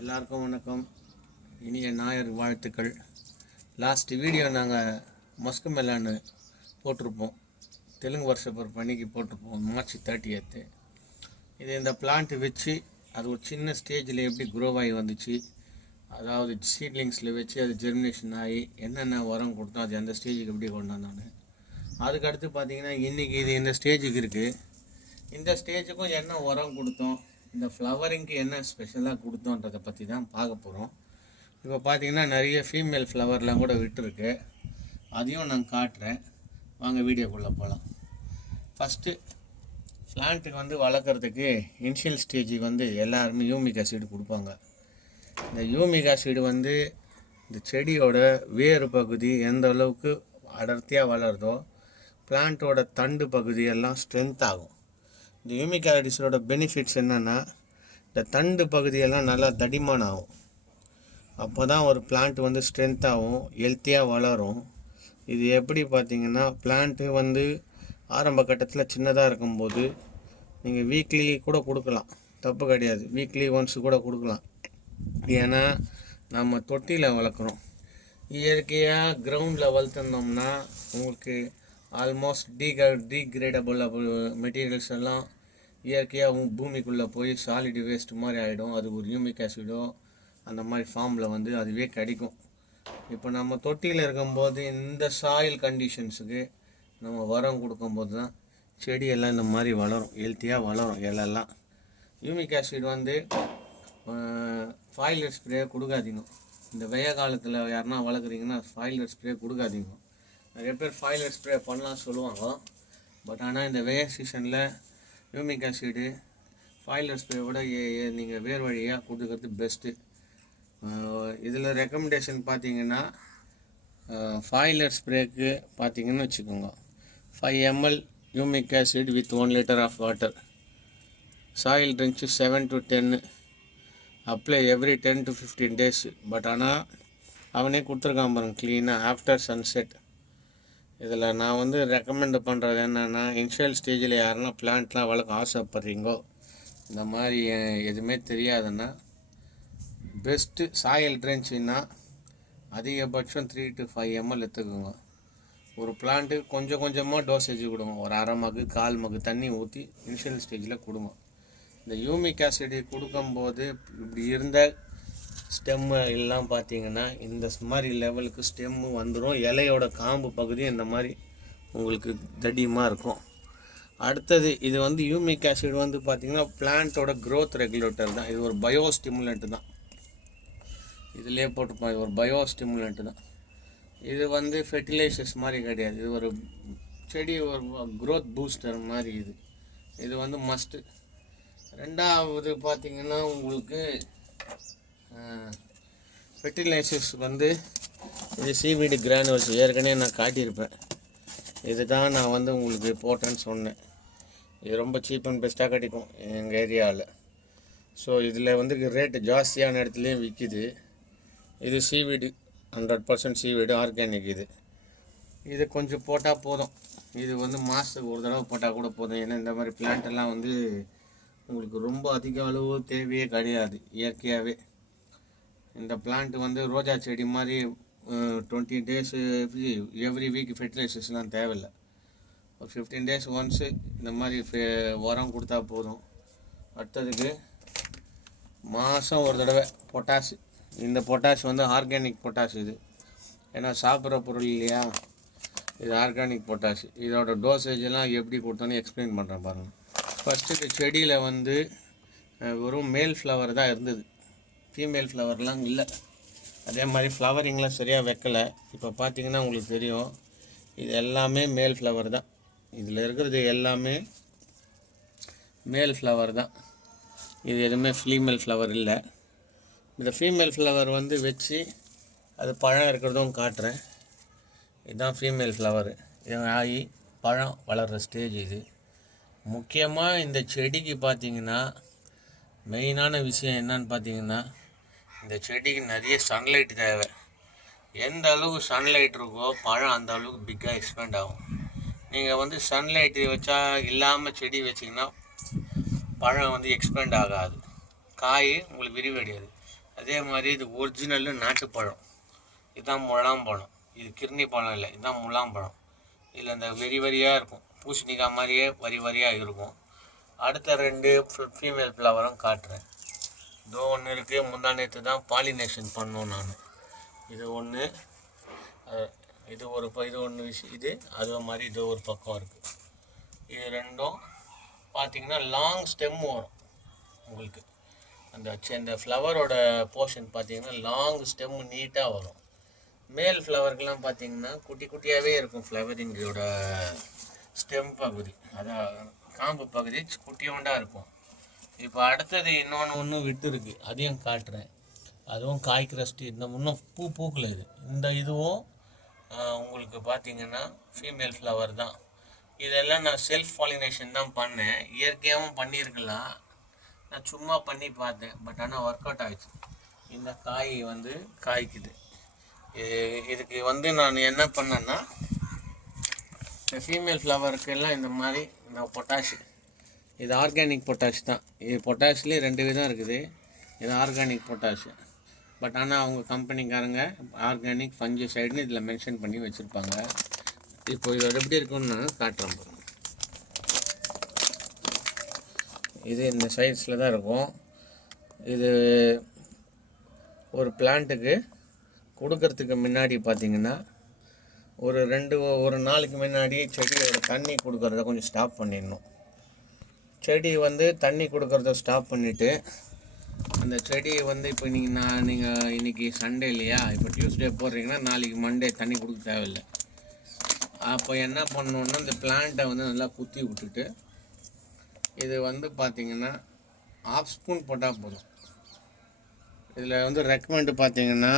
எல்லாருக்கும் வணக்கம். இனிய ஞாயிறு வாழ்த்துக்கள். லாஸ்ட் வீடியோ நாங்கள் மஸ்கு மெலான்னு போட்டிருப்போம். தெலுங்கு வருஷ பிறப்பு போட்டிருப்போம் மார்ச் தேர்ட்டி இது இந்த பிளான்ட் வச்சு அது ஒரு சின்ன ஸ்டேஜில் எப்படி க்ரோ ஆகி வந்துச்சு அதாவது சீட்லிங்ஸில் வச்சு அது ஜெர்மினேஷன் ஆகி என்னென்ன உரம் கொடுத்தோம் அது எந்த ஸ்டேஜுக்கு எப்படி கொண்டு வந்தானு அதுக்கடுத்து பார்த்திங்கன்னா பார்த்தீங்கன்னா இன்றைக்கி இது இந்த ஸ்டேஜுக்கு இருக்குது இந்த ஸ்டேஜுக்கும் என்ன உரம் கொடுத்தோம் இந்த ஃப்ளவரிங்க்கு என்ன ஸ்பெஷலாக கொடுத்தோன்றதை பற்றி தான் பார்க்க போகிறோம் இப்போ பார்த்தீங்கன்னா நிறைய ஃபீமேல் ஃப்ளவர்லாம் கூட விட்டுருக்கு. அதையும் நான் காட்டுறேன். வாங்க வீடியோக்குள்ளே போகலாம் ஃபஸ்ட்டு பிளான்ட்டுக்கு வந்து வளர்க்குறதுக்கு இனிஷியல் ஸ்டேஜுக்கு வந்து எல்லாருமே யூமிக் ஆசிட் கொடுப்பாங்க. இந்த யூமிக் ஆசிட் வந்து இந்த செடியோட வேறு பகுதி எந்த அளவுக்கு அடர்த்தியாக வளருதோ பிளான்ட்டோட தண்டு பகுதியெல்லாம் ஸ்ட்ரென்த் ஆகும். இந்த யூமிக் ஆசிடோட பெனிஃபிட்ஸ் என்னென்னா இந்த தண்டு பகுதியெல்லாம் நல்லா தடிமான் ஆகும் அப்போ தான் ஒரு பிளான்ட் வந்து ஸ்ட்ரென்த்தாகவும் ஹெல்த்தியாக வளரும். இது எப்படி பார்த்தீங்கன்னா பிளான்ட்டு வந்து ஆரம்ப கட்டத்தில் சின்னதாக இருக்கும்போது நீங்கள் வீக்லி கூட கொடுக்கலாம். தப்பு கிடையாது. வீக்லி ஒன்ஸ் கூட கொடுக்கலாம். ஏன்னா நம்ம தொட்டியில் வளர்க்குறோம். இயற்கையாக கிரவுண்டில் வளர்த்துருந்தோம்னா உங்களுக்கு ஆல்மோஸ்ட் டீக டீக்ரேடபுள் மெட்டீரியல்ஸ் எல்லாம் இயற்கையாக பூமிக்குள்ளே போய் சாலிட் வேஸ்ட் மாதிரி ஆகிடும் அது ஒரு யூமிக் ஆசிடோ அந்த மாதிரி ஃபார்மில் வந்து அதுவே கிடைக்கும். இப்போ நம்ம தொட்டியில் இருக்கும்போது இந்த சாயில் கண்டிஷன்ஸுக்கு நம்ம உரம் கொடுக்கும்போது தான் செடியெல்லாம் இந்த மாதிரி வளரும். ஹெல்த்தியாக வளரும் இலெல்லாம் யூமிக் ஆசிட் வந்து ஃபாயிலர் ஸ்ப்ரே கொடுக்காதீங்க. இந்த வெய்ய காலத்தில் யாருன்னா வளர்க்குறீங்கன்னா ஃபாயிலர் ஸ்ப்ரே கொடுக்காதீங்க. நிறைய பேர் ஃபாயிலர் ஸ்ப்ரே பண்ணலாம் சொல்லுவாங்க. பட் ஆனால் இந்த வெய்ய சீசனில் யூமிக் ஆசிடு ஃபாயிலர் ஸ்ப்ரே விட நீங்கள் வேர் வழியாக கொடுக்கறது பெஸ்ட்டு இதில் ரெக்கமெண்டேஷன் பார்த்தீங்கன்னா ஃபாயிலர் ஸ்ப்ரேக்கு பார்த்தீங்கன்னு வச்சுக்கோங்க. Five ML humic acid with one litre of water soil drench seven to ten apply every ten to fifteen days but ஆனால் அவனே கொடுத்துருக்கான் பாருங்க க்ளீனாக ஆஃப்டர் சன்செட் இதில் நான் வந்து ரெக்கமெண்ட் பண்ணுறது என்னென்னா இனிஷியல் ஸ்டேஜில் யாருன்னா பிளான்ட்லாம் வளர்க்க ஆசைப்பட்றீங்கோ இந்த மாதிரி எதுவுமே தெரியாதுன்னா பெஸ்ட்டு சாயல் ட்ரென்ச்சுன்னா அதிகபட்சம் த்ரீ டு ஃபைவ் எம்எல் எடுத்துக்கோங்க. ஒரு பிளான்ட்டு கொஞ்சம் கொஞ்சமாக டோசேஜ் கொடுங்க. ஒரு அரை மகு கால் மகு தண்ணி ஊற்றி இனிஷியல் ஸ்டேஜில் கொடுங்க. இந்த யூமிக் ஆசிட் கொடுக்கும்போது இப்படி இருந்த ஸ்டெம்மு எல்லாம் பார்த்தீங்கன்னா இந்த மாதிரி லெவலுக்கு ஸ்டெம்மு வந்துடும் இலையோட காம்பு பகுதி இந்த மாதிரி உங்களுக்கு தடியமாக இருக்கும். அடுத்தது இது வந்து யூமிக் ஆசிட் வந்து பார்த்திங்கன்னா பிளான்ட்டோட க்ரோத் ரெகுலேட்டர் தான். இது ஒரு பயோ ஸ்டிமுலண்ட்டு தான். இதிலே போட்டுப்போம் இது ஒரு பயோ ஸ்டிமுலண்ட்டு தான். இது வந்து ஃபெர்டிலைசர்ஸ் மாதிரி கிடையாது. இது ஒரு செடி ஒரு க்ரோத் பூஸ்டர் மாதிரி இது. இது வந்து மஸ்ட்டு ரெண்டாவது பார்த்திங்கன்னா உங்களுக்கு ஃபெர்டிலைசர்ஸ் வந்து இது சீவீடு கிரானுவல்ஸ் ஏற்கனவே நான் காட்டியிருப்பேன். இதுதான் நான் வந்து உங்களுக்கு போட்டேன்னு சொன்னேன். இது ரொம்ப சீப் அண்ட் பெஸ்ட்டாக கிடைக்கும் எங்கள் ஏரியாவில் ஸோ இதில் வந்து ரேட்டு ஜாஸ்தியான இடத்துலையும் விற்கிது இது seaweed hundred percent seaweed organic இது. இது கொஞ்சம் போட்டால் போதும். இது வந்து மாதத்துக்கு ஒரு தடவை போட்டால் கூட போதும். ஏன்னா இந்த மாதிரி பிளான்ட்டெல்லாம் வந்து உங்களுக்கு ரொம்ப அதிக அளவு தேவையே கிடையாது இயற்கையாகவே இந்த பிளான்ட் வந்து ரோஜா செடி மாதிரி டுவெண்ட்டி டேஸு எவ்ரி வீக் ஃபெர்டிலைசர்ஸ்லாம் தேவையில்லை. ஒரு ஃபிஃப்டீன் டேஸ் ஒன்ஸு இந்த மாதிரி உரம் கொடுத்தா போதும். அடுத்ததுக்கு மாதம் ஒரு தடவை பொட்டாஷ் இந்த பொட்டாஷ் வந்து ஆர்கானிக் பொட்டாஷ் இது. ஏன்னா சாப்பிட்ற பொருள் இல்லையா? இது ஆர்கானிக் பொட்டாஷ் இதோட டோசேஜெல்லாம் எப்படி கொடுத்தோன்னு எக்ஸ்பிளைன் பண்ணுறேன் பாருங்கள் ஃபஸ்ட்டு இந்த செடியில் வந்து வெறும் மேல் ஃப்ளவர் தான் இருந்தது. ஃபீமேல் ஃப்ளவர்லாம் இல்லை. அதே மாதிரி ஃப்ளவரிங்லாம் சரியாக வைக்கலை. இப்போ பார்த்தீங்கன்னா உங்களுக்கு தெரியும் இது எல்லாமே மேல் ஃப்ளவர் தான். இதில் இருக்கிறது எல்லாமே மேல் ஃப்ளவர் தான். இது எதுவுமே ஃபீமேல் ஃப்ளவர் இல்லை. இந்த ஃபீமேல் ஃப்ளவர் வந்து வச்சு அது பழம் இருக்கிறதும் காட்டுறேன். இதுதான் ஃபீமேல் ஃப்ளவர் இது ஆகி பழம் வளர்கிற ஸ்டேஜ் இது. முக்கியமாக இந்த செடிக்கு பார்த்தீங்கன்னா மெயினான விஷயம் என்னன்னு பார்த்தீங்கன்னா இந்த செடிக்கு நிறைய சன்லைட் தேவை. எந்த அளவுக்கு சன்லைட் இருக்கோ பழம் அந்த அளவுக்கு பிக்காக எக்ஸ்பேண்ட் ஆகும். நீங்கள் வந்து சன்லைட் வச்சா இல்லாமல் செடி வச்சிங்கன்னா பழம் வந்து எக்ஸ்பேண்ட் ஆகாது. காய் உங்களுக்கு விரிவடையாது அதே மாதிரி இது ஒரிஜினல் நாட்டுப்பழம். இதுதான் முழாம்பழம் இது கிர்னி பழம் இல்லை இதுதான் முலாம்பழம் இதில் இந்த வெறி வரியாக இருக்கும். பூசணிக்காய் மாதிரியே வரி வரியாக இருக்கும். அடுத்த ரெண்டு ஃபீமேல் ஃப்ளவரும் காட்டுறேன். இதோ ஒன்று இருக்குது முந்தா நேற்று தான் பாலினேஷன் பண்ணோம் நான். இது ஒன்று இது ஒரு இது ஒன்று விஷயம் இது அது மாதிரி இது ஒரு பக்கம் இருக்குது இது ரெண்டும் பார்த்தீங்கன்னா லாங் ஸ்டெம் வரும் உங்களுக்கு. அந்த இந்த அந்த ஃப்ளவரோட போர்ஷன் பார்த்தீங்கன்னா லாங் ஸ்டெம் நீட்டாக வரும். மேல் ஃப்ளவருக்கெல்லாம் பார்த்தீங்கன்னா குட்டி குட்டியாகவே இருக்கும் ஃப்ளவரிங்கோட ஸ்டெம் பகுதி. அதான் காம்பு பகுதி குட்டியோண்டாக இருக்கும். இப்போ அடுத்தது இன்னொன்று ஒன்று விட்டு இருக்கு அதையும் காட்டுறேன். அதுவும் காய்க்கிற ஸ்டே இந்த இன்னும் பூ பூக்கல இது. இந்த இதுவும் உங்களுக்கு பார்த்தீங்கன்னா ஃபீமேல் ஃப்ளவர் தான். இதெல்லாம் நான் செல்ஃப் பாலினேஷன் தான் பண்ணேன். இயற்கையாகவும் பண்ணியிருக்கலாம். நான் சும்மா பண்ணி பார்த்தேன். பட் ஆனால் ஒர்க் அவுட் ஆயிடுச்சு. இந்த காய் வந்து காய்க்குது. இதுக்கு வந்து நான் என்ன பண்ணேன்னா இந்த ஃபீமேல் ஃப்ளவருக்கு எல்லாம் இந்த மாதிரி இந்த பொட்டாஷ் இது ஆர்கானிக் பொட்டாஷ் தான். இது பொட்டாஷ்லேயே ரெண்டு விதம் இருக்குது. இது ஆர்கானிக் பொட்டாஷ். பட் ஆனால் அவங்க கம்பெனிக்காரங்க ஆர்கானிக் ஃபஞ்சு சைடுன்னு இதில் மென்ஷன் பண்ணி வச்சுருப்பாங்க. இப்போ இதோட எப்படி இருக்குன்னு நான் காட்டுறேன் பாருங்க. இது இந்த சைட்ஸில் தான் இருக்கும். இது ஒரு பிளான்ட்டுக்கு கொடுக்கறதுக்கு முன்னாடி பார்த்திங்கன்னா ஒரு ரெண்டு ஒரு நாளுக்கு முன்னாடி செடியோட தண்ணி கொடுக்கறத கொஞ்சம் ஸ்டாப் பண்ணிடணும். செடி வந்து தண்ணி கொடுக்கறத ஸ்டாப் பண்ணிவிட்டு அந்த செடியை வந்து இப்போ நீங்கள் நான் நீங்கள் இன்றைக்கி சண்டே இல்லையா? இப்போ டியூஸ்டே போடுறீங்கன்னா நாளைக்கு மண்டே தண்ணி கொடுக்க தேவையில்லை. அப்போ என்ன பண்ணணுன்னா இந்த பிளான்ட்டை வந்து நல்லா குத்தி விட்டுட்டு இது வந்து பார்த்தீங்கன்னா ஆஃப் ஸ்பூன் போட்டால் போதும். இதில் வந்து ரெக்கமெண்டு பார்த்தீங்கன்னா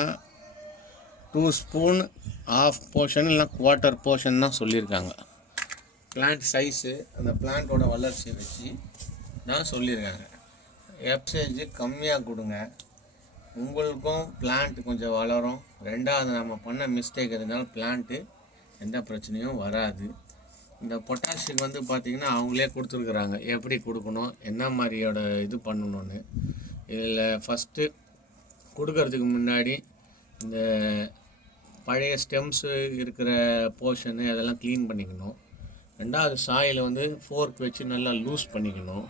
டூ ஸ்பூன் ஆஃப் போர்ஷன் இல்லைன்னா குவார்ட்டர் போர்ஷன் தான் சொல்லியிருக்காங்க. பிளான்ட் சைஸு அந்த பிளான்ட்டோட வளர்ச்சியை வச்சு தான் சொல்லியிருக்காங்க. எப்சேஜ் கம்மியாக கொடுங்க. உங்களுக்கும் பிளான்ட் கொஞ்சம் வளரும். ரெண்டாவது நம்ம பண்ண மிஸ்டேக் இருந்தாலும் பிளான்ட்டு எந்த பிரச்சனையும் வராது. இந்த பொட்டாஷுக்கு வந்து பார்த்திங்கன்னா அவங்களே கொடுத்துருக்குறாங்க. எப்படி கொடுக்கணும்? என்ன மாதிரியோட இது பண்ணணும்னு. இதில் ஃபஸ்ட்டு கொடுக்கறதுக்கு முன்னாடி இந்த பழைய ஸ்டெம்ஸு இருக்கிற போர்ஷனு அதெல்லாம் க்ளீன் பண்ணிக்கணும். ரெண்டாவது சாயில் வந்து ஃபோர்க் வச்சு நல்லா லூஸ் பண்ணிக்கணும்.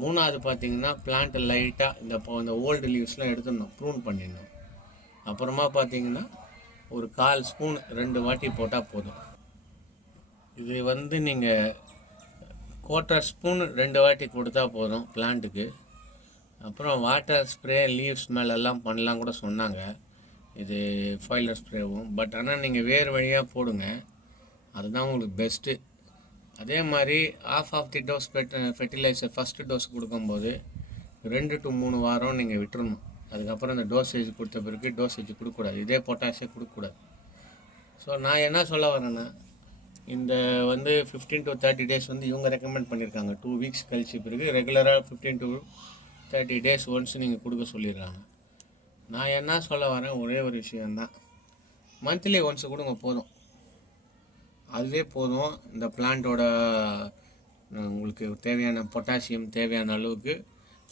மூணாவது பார்த்தீங்கன்னா பிளான்ட்டை லைட்டாக இந்த இப்போ இந்த ஓல்டு லீவ்ஸ்லாம் எடுத்துடணும் ப்ரூன் பண்ணிடணும். அப்புறமா பார்த்தீங்கன்னா ஒரு கால் ஸ்பூன் ரெண்டு வாட்டி போட்டால் போதும். இது வந்து நீங்கள் குவார்ட்டர் ஸ்பூன் ரெண்டு வாட்டி கொடுத்தா போதும் பிளான்ட்டுக்கு அப்புறம் வாட்டர் ஸ்ப்ரே லீவ்ஸ் மேலெல்லாம் பண்ணலாம் கூட சொன்னாங்க. இது ஃபாயிலர் ஸ்ப்ரேவும் பட் ஆனால் நீங்கள் வேறு வழியாக போடுங்க. அதுதான் உங்களுக்கு பெஸ்ட்டு அதே மாதிரி half half the dose fed fertilizer first dose கொடுக்கும்போது ரெண்டு டு மூணு வாரம் நீங்கள் விட்டுறணும். அதுக்கப்புறம் அந்த டோசேஜ் கொடுத்த பிறகு டோசேஜ் கொடுக்கக்கூடாது. இதே பொட்டாசியே கொடுக்கக்கூடாது. ஸோ நான் என்ன சொல்ல வரேன்னா இந்த வந்து ஃபிஃப்டீன் டு தேர்ட்டி டேஸ் வந்து இவங்க ரெக்கமெண்ட் பண்ணியிருக்காங்க டூ வீக்ஸ் கழிச்சு பிறகு ரெகுலராக fifteen to thirty days once நீங்கள் கொடுக்க சொல்லிடுறாங்க. நான் என்ன சொல்ல வரேன்? ஒரே ஒரு விஷயந்தான் மந்த்லி ஒன்ஸ் கொடுங்க போதும். அதுவே போதும். இந்த பிளான்ட்டோட உங்களுக்கு தேவையான பொட்டாசியம் தேவையான அளவுக்கு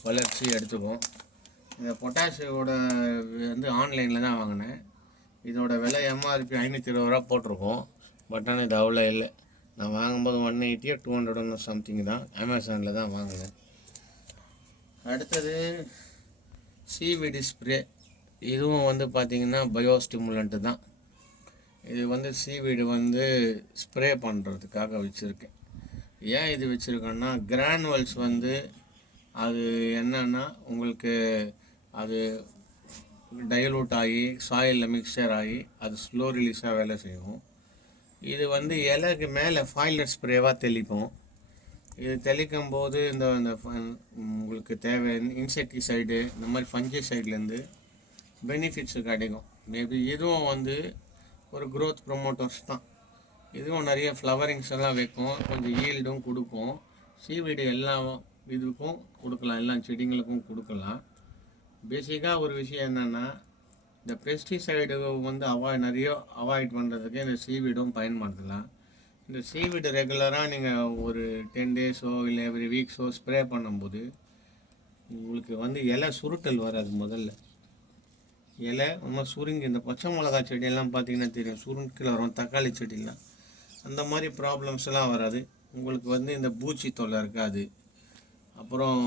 வளர்ச்சி எடுத்துக்கும். இந்த பொட்டாசியோட வந்து ஆன்லைனில் தான் வாங்கினேன். இதோட விலை எம்ஆர்பி ஐநூற்றி இருபது ரூபா போட்டிருக்கோம். பட் ஆனால் இது அவ்வளோ இல்லை. நான் வாங்கும்போது ஒன் எயிட்டியோ டூ ஹண்ட்ரட் சம்திங் தான். அமேசானில் தான் வாங்கினேன். அடுத்தது சிவிடி ஸ்ப்ரே இதுவும் வந்து பார்த்திங்கன்னா பயோஸ்டிமுலண்ட்டு தான். இது வந்து சீவீடு வந்து ஸ்ப்ரே பண்ணுறதுக்காக வச்சுருக்கேன். ஏன் இது வச்சுருக்கேன்னா கிரானுவல்ஸ் வந்து அது என்னன்னா உங்களுக்கு அது டைலூட் ஆகி சாயிலில் மிக்சர் ஆகி அது ஸ்லோ ரிலீஸாக வேலை செய்யும். இது வந்து இலைக்கு மேலே ஃபாயிலர் ஸ்ப்ரேவாக தெளிப்போம். இது தெளிக்கும் போது இந்த இந்த உங்களுக்கு தேவை இன்செக்டிசைடு இந்த மாதிரி ஃபஞ்சி சைட்லேருந்து பெனிஃபிட்ஸ் கிடைக்கும். மேபி இதுவும் வந்து ஒரு க்ரோத் ப்ரொமோட்டர்ஸ் தான். இதுவும் நிறைய ஃப்ளவரிங்ஸ் எல்லாம் வைக்கும். கொஞ்சம் ஈல்டும் கொடுக்கும். சீவீடு எல்லா இதுக்கும் கொடுக்கலாம். எல்லா செடிங்களுக்கும் கொடுக்கலாம். பேசிக்காக ஒரு விஷயம் என்னென்னா இந்த பெஸ்டிசைடு வந்து அவாய்ட் நிறைய அவாய்ட் பண்ணுறதுக்கு இந்த சீவீடும் பயன்படுத்தலாம். இந்த சீவீடு ரெகுலராக நீங்கள் ஒரு டென் டேஸோ இல்லை எவ்ரி வீக்ஸோ ஸ்ப்ரே பண்ணும்போது உங்களுக்கு வந்து இலை சுருட்டல் வராது முதல்ல. இலை ரொம்ப சுருங்கி இந்த பச்சை மிளகா செடியெல்லாம் பார்த்தீங்கன்னா தெரியும். சுருங்கில் வரும் தக்காளி செடியெல்லாம். அந்த மாதிரி ப்ராப்ளம்ஸ் எல்லாம் வராது. உங்களுக்கு வந்து இந்த பூச்சி தொல்லை இருக்காது. அப்புறம்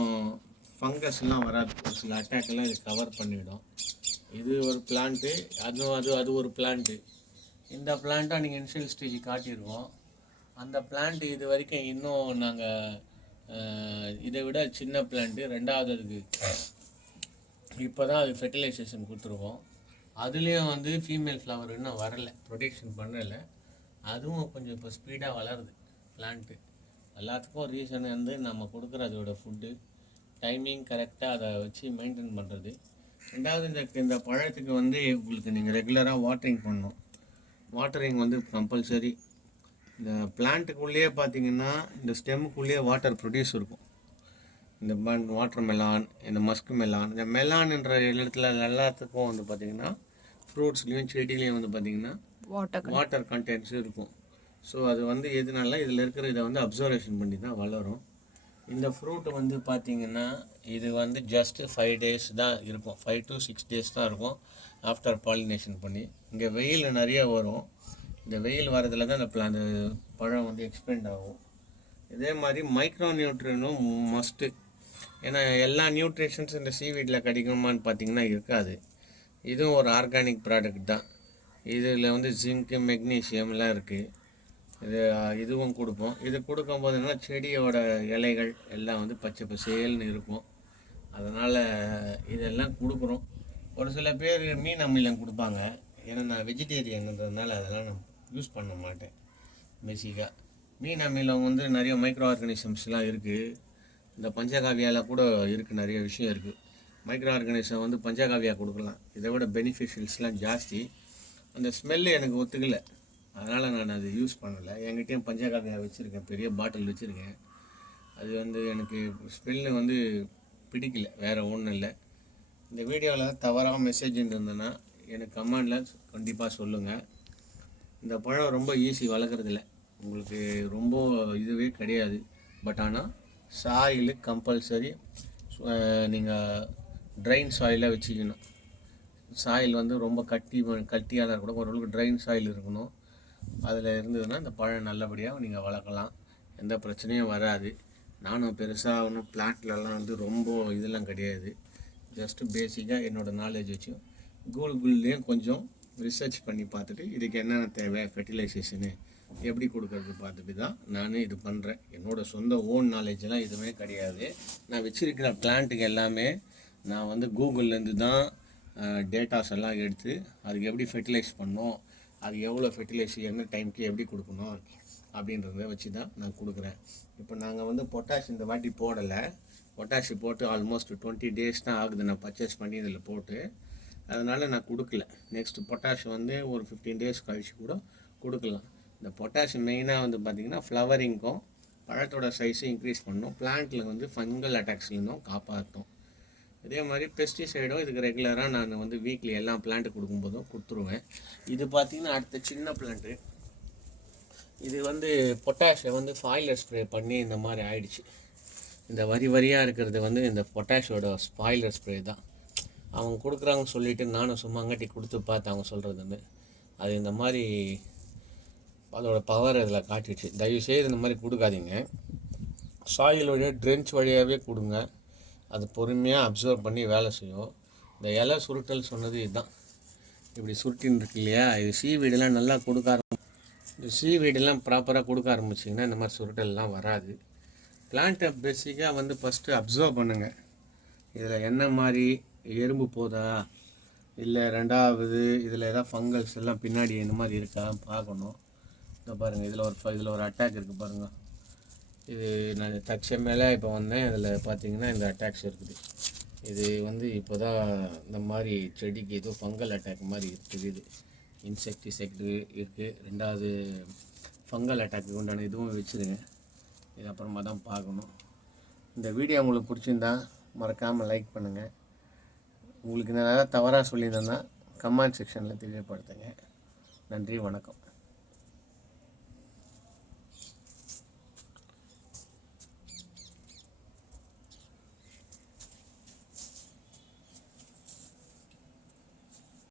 ஃபங்கஸ்லாம் வராது. ஒரு சில அட்டாக்கெல்லாம் இது கவர் பண்ணிவிடும் இது ஒரு பிளான்ட்டு அதுவும் அது அது ஒரு பிளான்ட்டு இந்த பிளான்ட்டாக நீங்கள் இனிஷியல் ஸ்டேஜ் காட்டியிருக்கோம் அந்த பிளான்ட் இது வரைக்கும் இன்னும் நாங்கள் இதை விட சின்ன பிளான்ட்டு ரெண்டாவது அதுக்கு இப்போ தான் அது ஃபெர்டிலைசேஷன் கொடுத்துருக்கோம். அதுலேயும் வந்து ஃபீமேல் ஃப்ளவர் இன்னும் வரலை ப்ரொடெக்ஷன் பண்ணலை. அதுவும் கொஞ்சம் இப்போ ஸ்பீடாக வளருது பிளான்ட்டு எல்லாத்துக்கும் ரீசன் வந்து நம்ம கொடுக்குற அதோட ஃபுட்டு டைமிங் கரெக்டாக அதை வச்சு மெயின்டைன் பண்ணுறது ரெண்டாவது இந்த இந்த பழத்துக்கு வந்து உங்களுக்கு நீங்கள் ரெகுலராக வாட்டரிங் பண்ணணும். வாட்டரிங் வந்து கம்பல்சரி இந்த பிளான்ட்டுக்குள்ளேயே பார்த்தீங்கன்னா இந்த ஸ்டெம்முக்குள்ளேயே வாட்டர் ப்ரொடியூஸ் இருக்கும். இந்த வாட்டர் மெலான் இந்த மஸ்க் மெலான் இந்த மெலான்ன்ற இடத்துல எல்லாத்துக்கும் வந்து பார்த்திங்கன்னா ஃப்ரூட்ஸ்லேயும் செடியிலையும் வந்து பார்த்திங்கன்னா வாட்டர் வாட்டர் கண்டென்ட்ஸ் இருக்கும். ஸோ அது வந்து எதுனால இதில் இருக்கிற இதை வந்து அப்சர்வேஷன் பண்ணி தான் வளரும். இந்த ஃப்ரூட் வந்து பார்த்தீங்கன்னா இது வந்து ஜஸ்ட்டு ஃபைவ் டேஸ் தான் இருக்கும். ஃபைவ் டு சிக்ஸ் டேஸ் தான் இருக்கும் ஆஃப்டர் பாலினேஷன் பண்ணி. இங்கே வெயில் நிறைய வரும். இந்த வெயில் வரதுல தான் அந்த அந்த பழம் வந்து எக்ஸ்பெண்ட் ஆகும். இதே மாதிரி மைக்ரோ நியூட்ரியனும் மஸ்ட்டு ஏன்னா எல்லா நியூட்ரிஷன்ஸ் இந்த சீவீட்டில் கிடைக்குமான்னு பார்த்தீங்கன்னா இருக்காது. இதுவும் ஒரு ஆர்கானிக் ப்ராடக்ட் தான். இதில் வந்து ஜிங்க்கு மெக்னீஷியம்லாம் இருக்குது இது இதுவும் கொடுப்போம். இது கொடுக்கும்போது என்னன்னா செடியோட இலைகள் எல்லாம் வந்து பச்சை பசேல்னு இருக்கும். அதனால் இதெல்லாம் கொடுக்குறோம். ஒரு சில பேர் மீன் அமிலம் கொடுப்பாங்க. ஏன்னா நான் வெஜிடேரியன்றதுனால அதெல்லாம் நான் யூஸ் பண்ண மாட்டேன். பேசிக்காக மீன் அமிலம் வந்து நிறைய மைக்ரோ ஆர்கானிசம்ஸ்லாம் இருக்குது இந்த பஞ்சகாவியாவில் கூட இருக்குது நிறைய விஷயம் இருக்குது மைக்ரோ ஆர்கானிசம் வந்து பஞ்சகாவியா கொடுக்கலாம். இதை விட பெனிஃபிஷியல்ஸ்லாம் ஜாஸ்தி. அந்த ஸ்மெல்லு எனக்கு ஒத்துக்கலை. அதனால் நான் அது யூஸ் பண்ணலை. என்கிட்டயும் பஞ்சகாவியா வச்சுருக்கேன். பெரிய பாட்டில் வச்சுருக்கேன். அது வந்து எனக்கு ஸ்மெல்லு வந்து பிடிக்கல. வேறு ஒன்றும் இல்லை. இந்த வீடியோவில் தவறாக மெசேஜ் இருந்ததுன்னா எனக்கு கமெண்டில் கண்டிப்பாக சொல்லுங்கள் இந்த பழம் ரொம்ப ஈஸி வளர்க்குறதில்ல. உங்களுக்கு ரொம்ப இதுவே கிடையாது. பட் ஆனால் சாயிலு கம்பல்சரி நீங்கள் ட்ரைன் சாயிலாக வச்சுக்கணும். சாயில் வந்து ரொம்ப கட்டி கட்டியாக கூட ஓரளவுக்கு ட்ரைன் சாயில் இருக்கணும். அதில் இருந்ததுன்னா இந்த பழம் நல்லபடியாக நீங்கள் வளர்க்கலாம். எந்த பிரச்சனையும் வராது. நானும் பெருசாக ஒன்றும் பிளாட்லலாம் வந்து ரொம்ப இதெல்லாம் கிடையாது. ஜஸ்ட்டு பேசிக்காக என்னோடய நாலேஜ் வச்சு கூகுள்லேயும் கொஞ்சம் ரிசர்ச் பண்ணி பார்த்துட்டு இதுக்கு என்னென்ன தேவை ஃபெர்டிலைசேஷனு எப்படி கொடுக்கறது பார்த்துட்டு தான் நான் இது பண்ணுறேன் என்னோட சொந்த ஓன் நாலேஜெல்லாம் எதுவுமே கிடையாது. நான் வச்சுருக்கிற பிளான்ட்டுக்கு எல்லாமே நான் வந்து கூகுள்லேருந்து தான் டேட்டாஸ் எல்லாம் எடுத்து அதுக்கு எப்படி ஃபெர்டிலைஸ் பண்ணணும் அது எவ்வளோ ஃபெர்டிலைஸ் என்ன டைம்க்கு எப்படி கொடுக்கணும் அப்படின்றத வச்சு தான் நான் கொடுக்குறேன். இப்போ நாங்கள் வந்து பொட்டாஷ் இந்த வாட்டி போடலை. பொட்டாஷ் போட்டு ஆல்மோஸ்ட் டுவெண்ட்டி டேஸ் தான் ஆகுது. நான் பர்ச்சேஸ் பண்ணி இதில் போட்டு. அதனால் நான் கொடுக்கல. நெக்ஸ்ட் பொட்டாஷ் வந்து ஒரு ஃபிஃப்டீன் டேஸ் கழிச்சு கூட கொடுக்கலாம். இந்த பொட்டாஷ் மெயினாக வந்து பார்த்திங்கன்னா ஃப்ளவரிங்க்கும் பழத்தோட சைஸும் இன்க்ரீஸ் பண்ணும். பிளான்ட்டில் வந்து ஃபங்கல் அட்டாக்ஸ்லேருந்தும் காப்பாற்றும் இதே மாதிரி பெஸ்டிசைடும் இதுக்கு ரெகுலராக நான் வந்து வீக்லி எல்லா பிளான்ட்டு கொடுக்கும்போதும் கொடுத்துருவேன். இது பார்த்திங்கன்னா அடுத்த சின்ன பிளான்ட்டு இது வந்து பொட்டாஷை வந்து ஃபாயிலர் ஸ்ப்ரே பண்ணி இந்த மாதிரி ஆயிடுச்சு. இந்த வரி வரியாக இருக்கிறது வந்து இந்த பொட்டாஷோட ஸ்பாயிலர் ஸ்ப்ரே தான். அவங்க கொடுக்குறாங்கன்னு சொல்லிவிட்டு நானும் சும்மா அங்காட்டி கொடுத்து பார்த்து அவங்க சொல்கிறது வந்து அது இந்த மாதிரி அதோடய பவர் அதில் காட்டிடுச்சு. தயவு செய்து இந்த மாதிரி கொடுக்காதீங்க. சாயில் வழியாக ட்ரென்ச் வழியாகவே கொடுங்க. அது பொறுமையாக அப்சர்வ் பண்ணி வேலை செய்யும். இந்த இலை சுருட்டல் சொன்னது இதுதான். இப்படி சுருட்டின்னு இருக்கு இல்லையா? இது சீவீடெல்லாம் நல்லா கொடுக்க ஆரம்பி இந்த சீவீடெல்லாம் ப்ராப்பராக கொடுக்க ஆரம்பிச்சிங்கன்னா இந்த மாதிரி சுருட்டல்லாம் வராது. பிளான்ட்டை பேசிக்காக வந்து ஃபஸ்ட்டு அப்சர்வ் பண்ணுங்கள் இதில் என்ன மாதிரி எறும்பு போதா? இல்லை ரெண்டாவது இதில் ஏதாவது ஃபங்கல்ஸ் எல்லாம் பின்னாடி இந்த மாதிரி இருக்கா? பார்க்கணும். இந்த பாருங்கள் இதில் ஒரு இதில் ஒரு அட்டாக் இருக்குது பாருங்கள் இது நான் தக்ஷ மேலே இப்போ வந்தேன். அதில் பார்த்தீங்கன்னா இந்த அட்டாக்ஸ் இருக்குது. இது வந்து இப்போ தான் இந்த மாதிரி செடிக்கு ஏதோ ஃபங்கல் அட்டாக் மாதிரி இருக்குது. இன்செக்டிசைடு இருக்குது ரெண்டாவது ஃபங்கல் அட்டாக்கு உண்டான இதுவும் வச்சுருங்க. இது அப்புறமா தான் பார்க்கணும். இந்த வீடியோ உங்களுக்கு பிடிச்சிருந்தா மறக்காமல் லைக் பண்ணுங்கள் உங்களுக்கு நான் தவறாக சொல்லியிருந்தேன்னா கமெண்ட் செக்ஷனில் தெரியப்படுத்துங்க. நன்றி வணக்கம்.